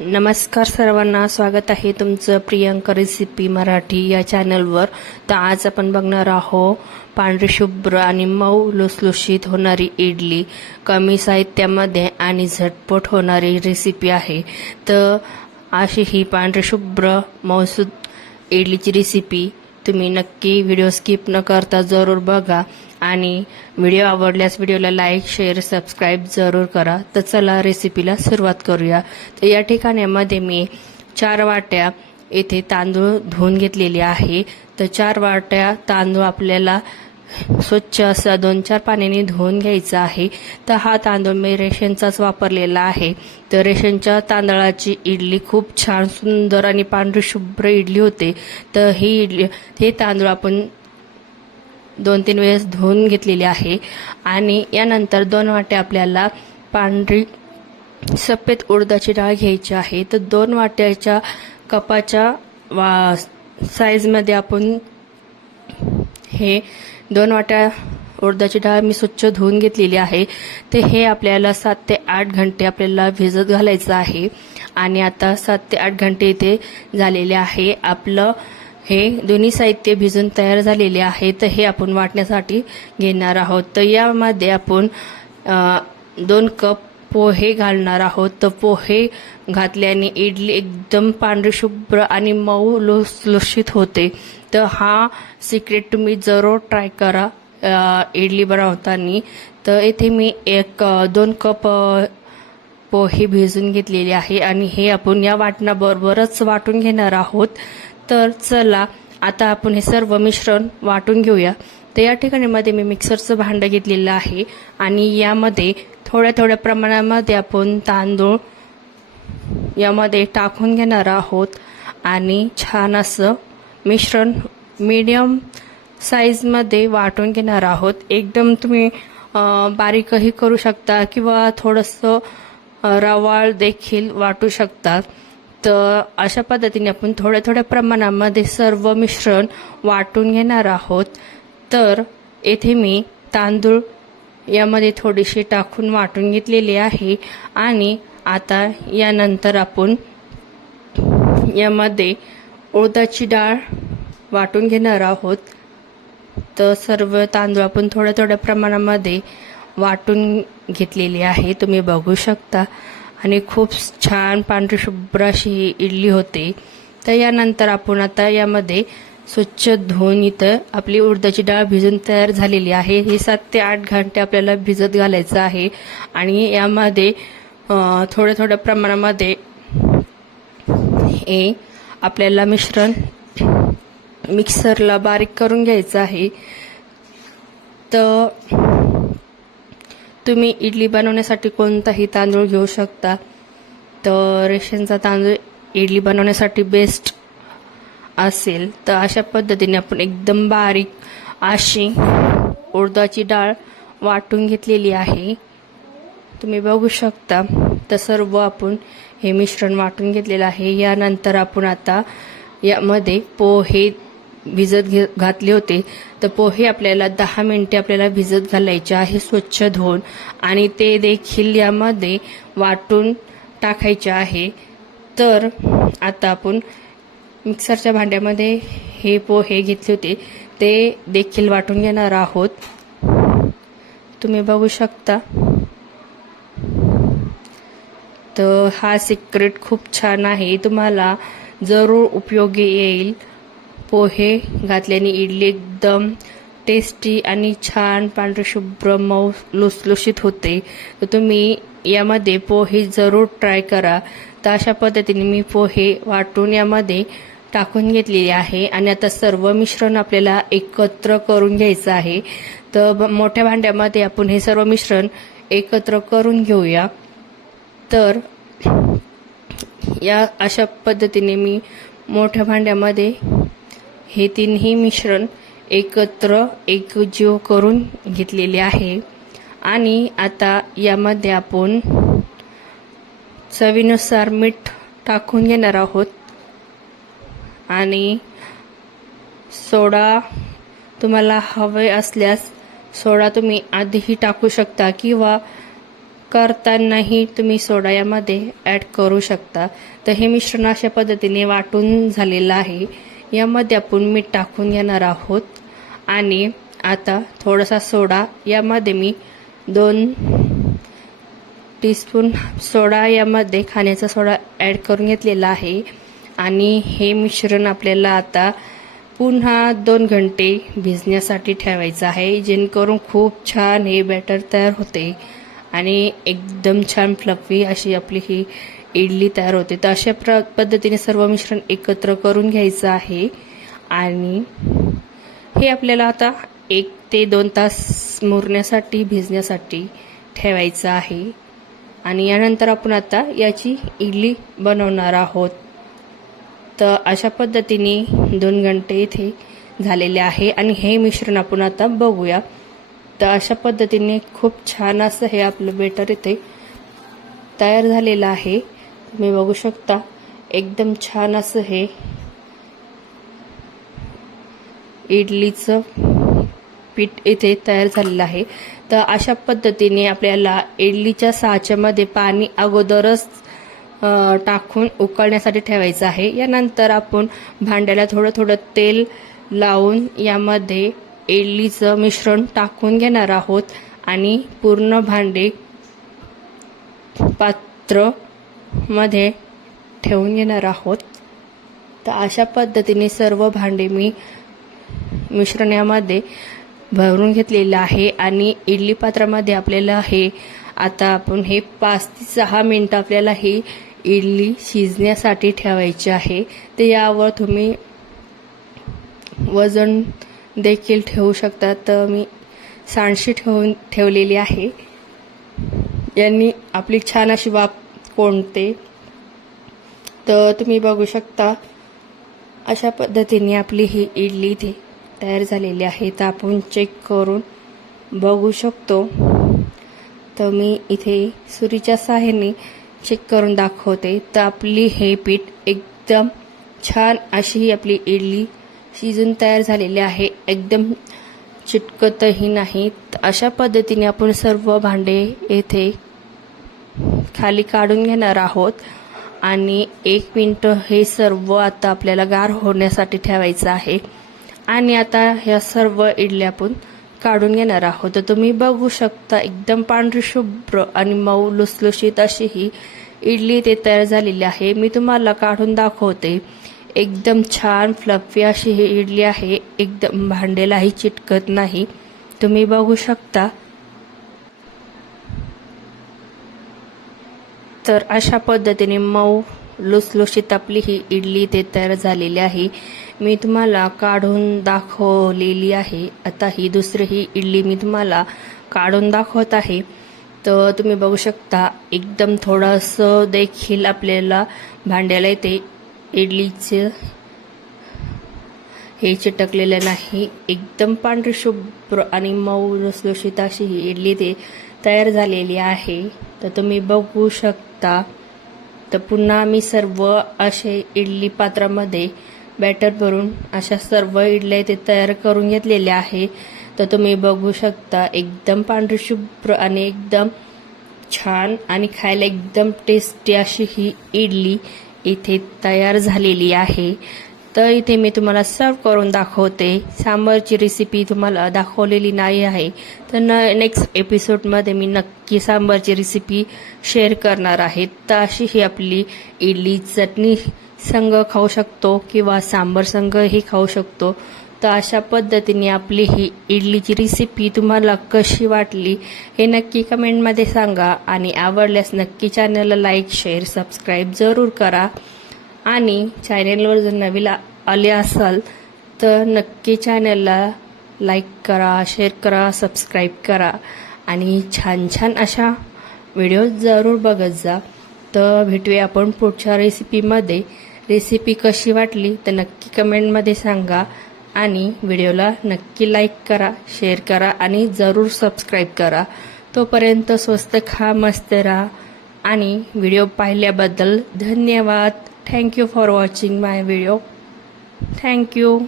नमस्कार सर्वांना, स्वागत आहे तुमचं प्रियंका रेसिपी मराठी या चॅनलवर। तर आज आपण बघणार आहोत पांढरी शुभ्र आणि मऊ लुसलुशीत होणारी इडली, कमी साहित्यामध्ये आणि झटपट होणारी रेसिपी आहे। तर अशी ही पांढरी शुभ्र मऊसूद इडलीची रेसिपी तुम्ही नक्की व्हिडिओ स्किप न करता जरूर बघा आणि व्हिडिओ आवडल्यास व्हिडिओला लाईक, शेअर, सबस्क्राईब जरूर करा। तर चला रेसिपीला सुरुवात करूया। तर या ठिकाणामध्ये मी 4 वाट्या येथे तांदूळ धुवून घेतलेले आहे। तर 4 वाट्या तांदूळ आपल्याला स्वच्छ असा 2-4 पाण्याने धुवून घ्यायचा आहे। तर हा तांदूळ मी रेशनचाच वापरलेला आहे। तर रेशनच्या तांदळाची इडली खूप छान, सुंदर आणि पांढरी शुभ्र इडली होते। तर हे तांदूळ आपण 2-3 वेळेस धुवून घेतलेले आहे आणि यानंतर 2 वाट्या आपल्याला पांढरी सफेद उडदाची डाळ घ्यायची आहे। तर 2 वाट्याच्या कपाच्या साईजमध्ये आपण हे 2 वाट्या उडदाची डाळ मी स्वच्छ धुवून घेतलेली आहे। ते हे आपल्याला 7 ते 8 घंटे आपल्याला भिजत घालायचं आहे आणि आता 7 ते 8 घंटे इथे झालेले आहे। आपलं हे दोन्ही साहित्य भिजून तयार झालेले आहे। तर हे आपण वाटण्यासाठी घेणार आहोत। तर यामध्ये आपण 2 कप पोहे घालणार आहोत। तर पोहे घातल्याने इडली एकदम पांढरी शुभ्र आणि मऊ लुसलुशीत होते। तर हा सिक्रेट तुम्ही जरूर ट्राय करा इडली बनवताना। तर इथे मी 2 कप पोहे भिजून घेतलेले आहे आणि हे आपण या वाटणाबरोबरच वाटून घेणार आहोत। तर चला आता आपण हे सर्व मिश्रण वाटून घेऊया। तर या ठिकाणी मी मिक्सरचं भांडं घेतलेलं आहे आणि यामध्ये थोड्या प्रमाणामध्ये आपण तांदूळ यामध्ये टाकून घेणार आहोत आणि छान असं मिश्रण मीडियम साईजमध्ये वाटून घेणार आहोत। एकदम तुम्ही बारीकही करू शकता किंवा थोडंसं रवाळ देखील वाटू शकता। तर अशा पद्धतीने आपण थोड्या प्रमाणामध्ये सर्व मिश्रण वाटून घेणार आहोत। तर येथे मी तांदूळ यामध्ये थोडीशी टाकून वाटून घेतलेले आहे आणि आता यानंतर आपण यामध्ये उडदाची डाळ वाटून घेणार आहोत। तर सर्व तांदूळ आपण थोड्या प्रमाणामध्ये वाटून घेतलेले आहे, तुम्ही बघू शकता आणि खूप छान पांढरी शुभ्र अशी ही इडली होते। तर यानंतर आपण आता यामध्ये स्वच्छ धुवून इथं आपली उडदाची डाळ भिजून तयार झालेली आहे। हे 7 ते 8 घंटे आपल्याला भिजत घालायचं आहे आणि यामध्ये थोड्या प्रमाणामध्ये हे आपल्याला मिश्रण मिक्सरला बारीक करून घ्यायचं आहे। तर तुम्ही इडली बनवण्यासाठी कोणताही तांदूळ घेऊ शकता। तर रेशनचा तांदूळ इडली बनवण्यासाठी बेस्ट असेल। तर अशा पद्धतीने आपण एकदम बारीक अशी उडदाची डाळ वाटून घेतलेली आहे, तुम्ही बघू शकता। तर सर्व आपण हे मिश्रण वाटून घेतलेलं आहे। यानंतर आपण आता यामध्ये पोहे भिजत घातले होते। तर पोहे आपल्याला 10 मिनिटे आपल्याला भिजत घालायचे आहे स्वच्छ धुवून आणि ते देखील यामध्ये वाटून टाकायचे आहे। तर आता आपण मिक्सरच्या भांड्यामध्ये हे पोहे घेतले होते ते देखील वाटून घेणार आहोत, तुम्ही बघू शकता। तर हा सिक्रेट खूप छान आहे, तुम्हाला जरूर उपयोगी येईल। पोहे घातल्याने इडली एकदम टेस्टी आणि छान पांढरी शुभ्र मऊ लुसलुशीत होते। तर तुम्ही यामध्ये पोहे जरूर ट्राय करा। तर अशा पद्धतीने मी पोहे वाटून यामध्ये टाकून घेतलेले आहे आणि आता सर्व मिश्रण आपल्याला एकत्र करून घ्यायचं आहे। तर मोठ्या भांड्यामध्ये आपण हे सर्व मिश्रण एकत्र करून घेऊया। तर या अशा पद्धतीने मी मोठ्या भांड्यामध्ये हे 3ही मिश्रण एकजीव करून घेतलेले आहे आणि आता यामध्ये आपण चवीनुसार मीठ टाकून घेणार आहोत आणि सोडा तुम्हाला हवे असल्यास सोडा तुम्ही आधीही टाकू शकता किंवा करतानाही तुम्ही सोडा यामध्ये ॲड करू शकता। तर हे मिश्रण अशा पद्धतीने वाटून झालेलं आहे। यामध्ये आपण मीठ टाकून घेणार आहोत आणि आता थोडासा सोडा यामध्ये मी 2 टीस्पून सोडा यामध्ये खाण्याचा सोडा ॲड करून घेतलेला आहे आणि हे मिश्रण आपल्याला आता पुन्हा 2 घंटे भिजण्यासाठी ठेवायचं आहे, जेणेकरून खूप छान हे बॅटर तयार होते आणि एकदम छान फ्लफी अशी आपली ही इडली तयार होते। तर अशा पद्धतीने सर्व मिश्रण एकत्र करून घ्यायचं आहे आणि हे आपल्याला आता 1 ते 2 तास मुरण्यासाठी भिजण्यासाठी ठेवायचं आहे आणि यानंतर आपण आता याची इडली बनवणार आहोत। तर अशा पद्धतीने 2 घंटे इथे झालेले आहे आणि हे मिश्रण आपण आता बघूया। तर अशा पद्धतीने खूप छान असं हे आपलं बेटर इथे तयार झालेलं आहे। तुम्ही बघू शकता एकदम छान असं हे इडलीचं पीठ इथे तयार झालेलं आहे। तर अशा पद्धतीने आपल्याला इडलीच्या साच्यामध्ये पाणी अगोदरच टाकून उकळण्यासाठी ठेवायचं आहे। यानंतर आपण भांड्याला थोडं थोडं तेल लावून यामध्ये इडलीचं मिश्रण टाकून घेणार आहोत आणि पूर्ण भांडे पात्र मध्ये ठेवून घेणार आहोत। तर अशा पद्धतीने सर्व भांडे मी मिश्रण यामध्ये भरून घेतलेलं आहे आणि इडली पात्रामध्ये आपल्याला हे आता आपण हे 5 ते 6 मिनिटं आपल्याला ही इडली शिजण्यासाठी ठेवायची आहे। तर यावर तुम्ही वजन देखील ठेवू शकता। तर मी सांडशी ठेवलेली आहे, यांनी आपली छान अशी वाफ कोंडते। तर तुम्ही बघू शकता अशा पद्धतीने आपली ही इडली इथे तयार झालेली आहे। तर आपण चेक करून बघू शकतो। तर मी इथे सुरीच्या सहाय्याने चेक करून दाखवते। तर आपली हे पीठ एकदम छान अशी आपली इडली शिजून तयार झालेली आहे, एकदम चिटकतही नाही। अशा पद्धतीने आपण सर्व भांडे येथे खाली काढून घेणार आहोत आणि 1 मिनिट हे सर्व आता आपल्याला गार होण्यासाठी ठेवायचं आहे आणि आता ह्या सर्व इडल्या आपण काढून घेणार आहोत। तर तुम्ही बघू शकता एकदम पांढरी शुभ्र आणि मऊ लुसलुशीत अशी ही इडली ते तयार झालेली आहे। मी तुम्हाला काढून दाखवते। एकदम छान फ्लफी अशी ही इडली आहे, एकदम भांड्यालाही चिटकत नाही। तुम्ही बघू शकता। तर अशा पद्धतीने मऊ लुसलुशीत आपली ही इडली ते तयार झालेली आहे। मी तुम्हाला काढून दाखवलेली आहे। आता ही दुसरी ही इडली मी तुम्हाला काढून दाखवत आहे। तर तुम्ही बघू शकता एकदम थोडंसं देखील आपल्याला भांड्याला इथे इडलीचे हे चिटकलेलं नाही, एकदम पांढरी शुभ्र आणि मऊ लुसलुशीत अशी ही इडली ते तयार झालेली आहे। तर तुम्ही बघू शकता। तर पुन्हा मी सर्व असे इडली पात्रामध्ये बॅटर भरून अशा सर्व इडल्या इथे तयार करून घेतलेल्या आहे। तर तुम्ही बघू शकता एकदम पांढरी शुभ्र आणि एकदम छान आणि खायला एकदम टेस्टी अशी ही इडली इथे तयार झालेली आहे। तर इथे मी तुम्हाला सर्व करून दाखवते। सांबारची रेसिपी तुम्हाला दाखवलेली नाही आहे, तर नेक्स्ट एपिसोडमध्ये मी नक्की सांबारची रेसिपी शेअर करणार आहे। तर अशी ही आपली इडली चटणी संग खाऊ शकतो किंवा सांबार संगही खाऊ शकतो। तर अशा पद्धतीने आपली ही इडलीची रेसिपी तुम्हाला कशी वाटली हे नक्की कमेंटमध्ये सांगा आणि आवडल्यास नक्की चॅनलला लाईक शेअर सबस्क्राईब जरूर करा आणि चॅनलवर जर नवीन आले असाल तर नक्की चॅनलला लाईक करा, शेअर करा, सबस्क्राईब करा आणि छान छान अशा व्हिडिओ जरूर बघत जा। तर भेटूया आपण पुढच्या रेसिपीमध्ये। रेसिपी कशी वाटली तर नक्की कमेंटमध्ये सांगा आणि व्हिडिओला नक्की लाईक करा, शेअर करा आणि जरूर सबस्क्राईब करा। तोपर्यंत स्वस्त खा, मस्त राहा आणि व्हिडिओ पाहिल्याबद्दल धन्यवाद। Thank you for watching my video. Thank you.